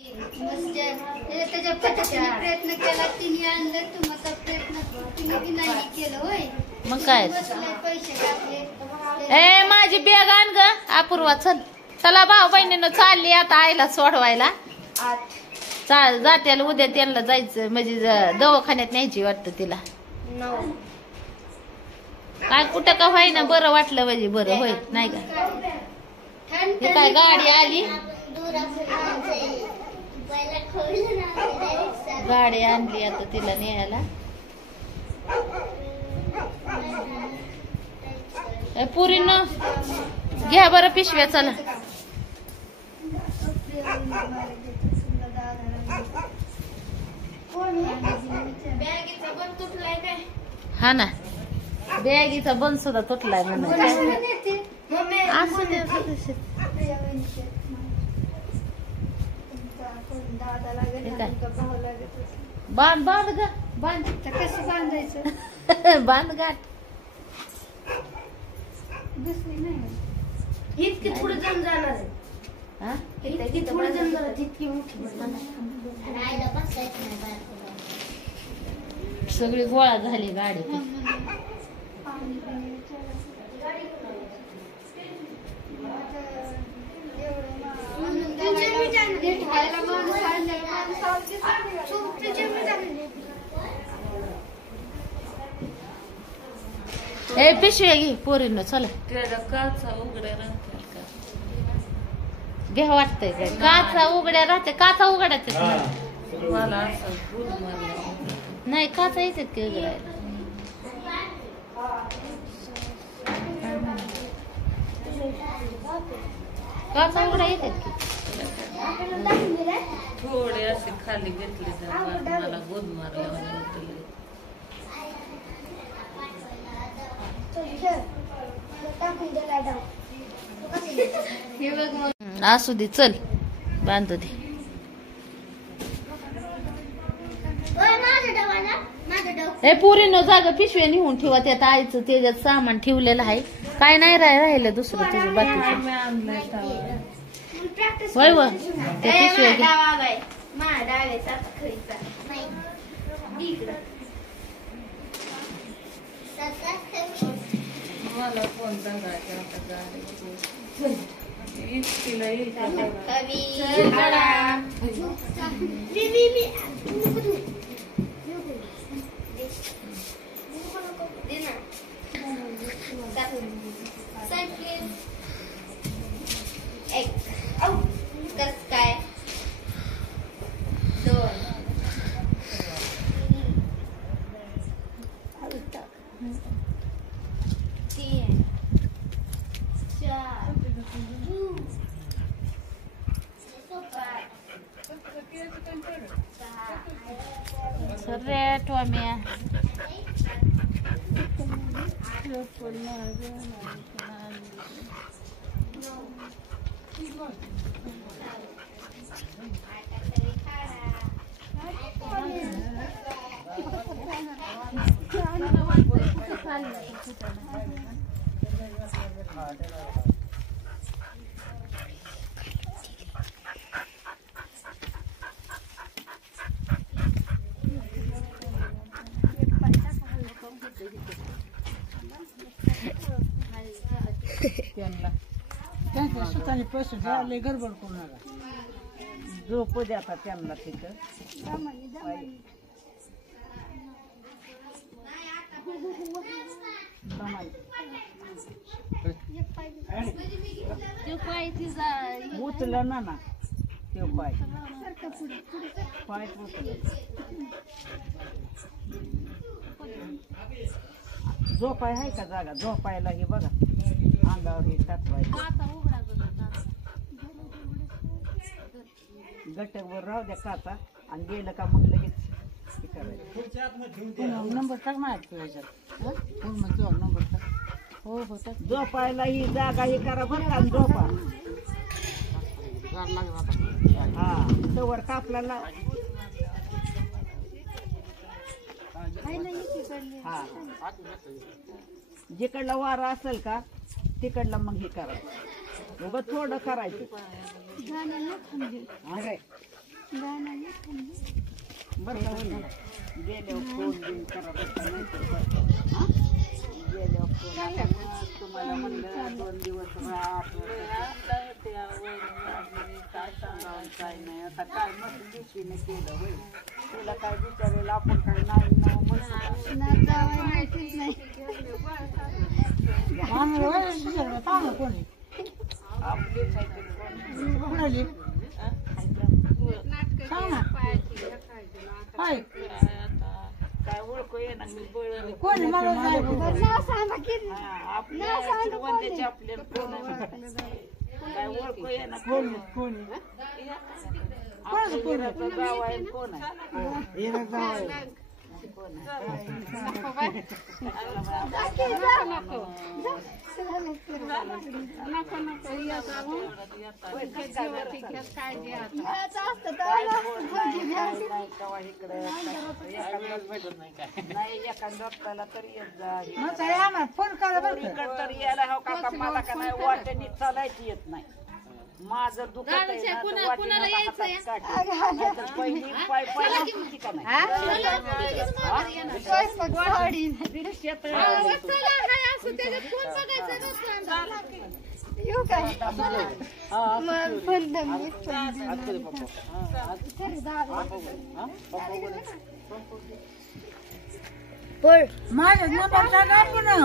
त्याच्या पद्धतीने प्रयत्न केला तिने आणलं तुमचा प्रयत्न तिने बी नाही केलं होय मग काय पैसे टाकले ए माझी बॅग आण ग अपूर्वा चल चला भाऊ बहिणीनं चालली आता आईला सोडवायला चाल जात्याला उद्या त्यांना जायचं म्हणजे दवाखान्यात न्यायची वाटतं तिला काय कुठं का व्हायना बरं वाटलं म्हणजे बरं होय नाही का हे काय गाडी आली गाडी आणली आता तिला न्यायला पुरीनं घ्या बरं पिशव्या चला हा ना बॅगीचा बंद सुद्धा तुटलाय म्हणून बांध बांध ग बांध कसं बांधायचं बांध गाठ दुसरी नाही इतकी पुढे जाऊन जाणार आहे हा इतकी पुढे जाऊन जाणार इतकी मोठी सगळी गोळा झाली गाडी ए पिशव्या घे पोरीनं चला काचा उघड्या राहतात घ्या वाटतंय काय काचा उघड्या राहते काचा उघडायचं मला असं दूध मारलं नाही काचा येतात की उघडायला काचा उघडा येतात की थोडे असे खाली घेतले तर मला गोद मारला असू दे चल बांधू दे हे पुरीनं जागा पिशव्या निघून ठेवा त्यात आईचं त्याच्यात सामान ठेवलेलं आहे काय नाही राहिलं दुसरं तुझं बाकीचं होय व त्या पिशव्या घे. मला फोन सांगायचा आता गाडी इतकीला काय सरे टोम्या त्यांच्या स्वतःने पैसे झाले गडबड कोणाला झोपू द्या आता त्यांना तिथं उचलं ना ना ते पाय पाय झोपाय आहे का जागा झोपायला हे बघा अंगावर हे टाकवायचं गटकवर राहू द्या काचा आणि गेलं का मग लगेच हे करायचं नंबर टाक माझ्या याच्यात नंबर टाक हो हो टाक झोपायला ही जागा हे करा बरं का झोपा हा तवर कापला लाव हा जिकडला वारा असेल का तिकडला मग हे करायचं उगाच थोडं करायचं अरे बरं का म्हणलं गेल्यावर फोन बिन करा बरं का, नाहीतर बरं का. हा? गेल्यावर फोन आता मग तुम्हाला म्हणलं 2 दिवस राहत काय सांगावं काय नाही. आता काय मस्त दिवशीने केलं होय. तुला काय विचारेल आपण काय नाही ना म्हणतो ना जावई माहितीच नाही. आपलीच आहे तरी कोण. काय ओळखू येणार मी बरं, नाव सांगा की. आपल्या वंद्याचे आपल्याला कोण आहे? काय ओळखू येणार कोण कोण गाव आहे कोण आहे नाही एका डॉक्टरला तरी येत जा फोन करा तर यायला हो का मला का नाही वाटणी चालायची येत नाही. माझं दुखत आहे ना, तर वाटेनं हातात काढते. पहिली पाय तुझी का येऊ काय मग पण दमली माझ्या नंबरचा काय पुन्हा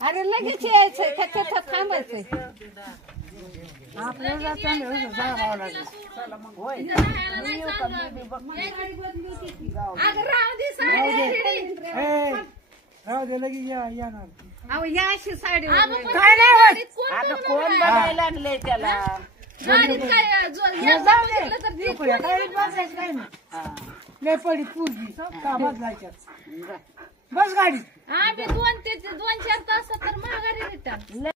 अरे लगेच यायचंय त्याच्यात थांबायचंय. आपल्याला चांगलं जावं लागेल. चला मग होय राहू दे लगे येणार. अहो या अशी साडी काय नाही होत. आता कोण बघायला आणलंय त्याला लय पडी पूर्वी का बदलायच्या बस गाडी आम्ही 2-4 तास तर माघारी रिटर्न.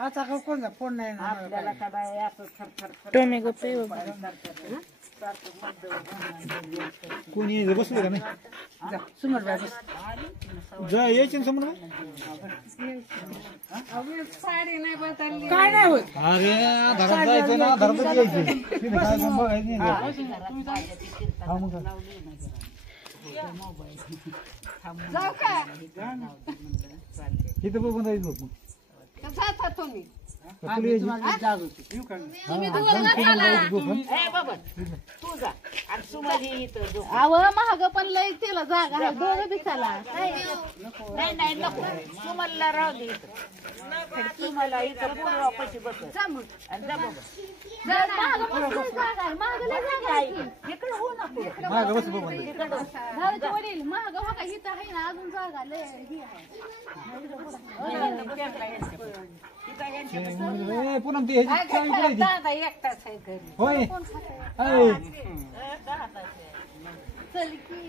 आता का कोणता फोन नाही आपल्याला काय असं थरथर टोमॅटो पे कोणी बसले का नाही सुमर बाबा जा यायचे समोर साडी नाही बदलली काय नाही होत. अरे धरात जायचं ना धरातच यायचं तिथे काय काम बघायचं नाही. हा मग जाऊ का इथं बघून जायचं बघ जाता तुम्ही अव महाग पण लय तिला जागा आहे दोघं दिसायला नाही नाही नको सुमलला राहू दे इथं सुमला इथं पूर्वापाशी बस आणि जा बाबा महाग लय जागा आहे इकडे हो ना पुढे मागं बस बघून घराचे वडील महाग हो का इथं आहे ना अजून जागा लय ही ए पुन्हा ती ह्याची चावी कुठे आहे ती? दादा एकटाच आहे घरी होय ऐ, चल की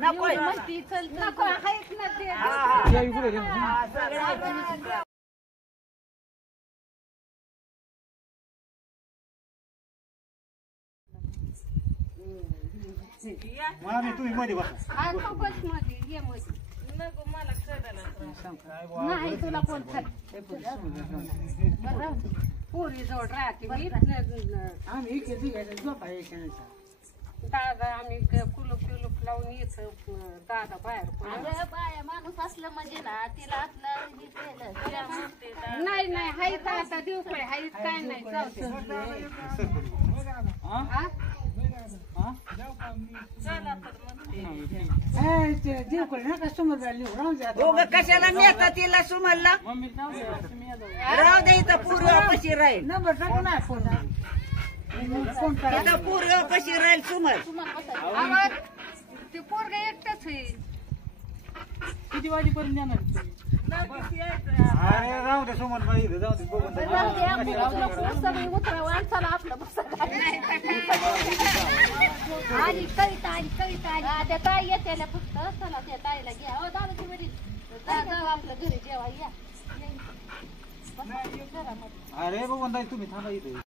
नको म्हणती चल नको आहेत ना ते चावी कुठे आहे? मामी तुम्ही मध्ये बसा. बस मध्ये ये मध्ये नाही तुला कोण पुरी जोड राहते मी आम्ही इकडे दिघायचं झोपा यायच्या दादा आम्ही कुलूप लावून येतो दादा बाहेर बाया माणूस असलं म्हणजे ना तिला आपलं हे केलं नाही नाही हाईत आता देऊ काय हाईत काय नाही जाऊ दोघं कशाला नेता तिला सुमलला राहू दे इथं पूर्वापाशी राहील नंबर टाकू ना इथं पूर्वापाशी राहील सुमल ते पोरग एकटच होईल किती वाजेपर्यंत येणार अरे राहू दे सोमन बाई इथं जाऊ दे बघून आणि कविता आली त्या ताई येते फक्त चला त्या ताईला घ्या. दादाची वडील जाऊ आपल्या घरी जेवा या अरे बाबा नाही तुम्ही थांबा इथे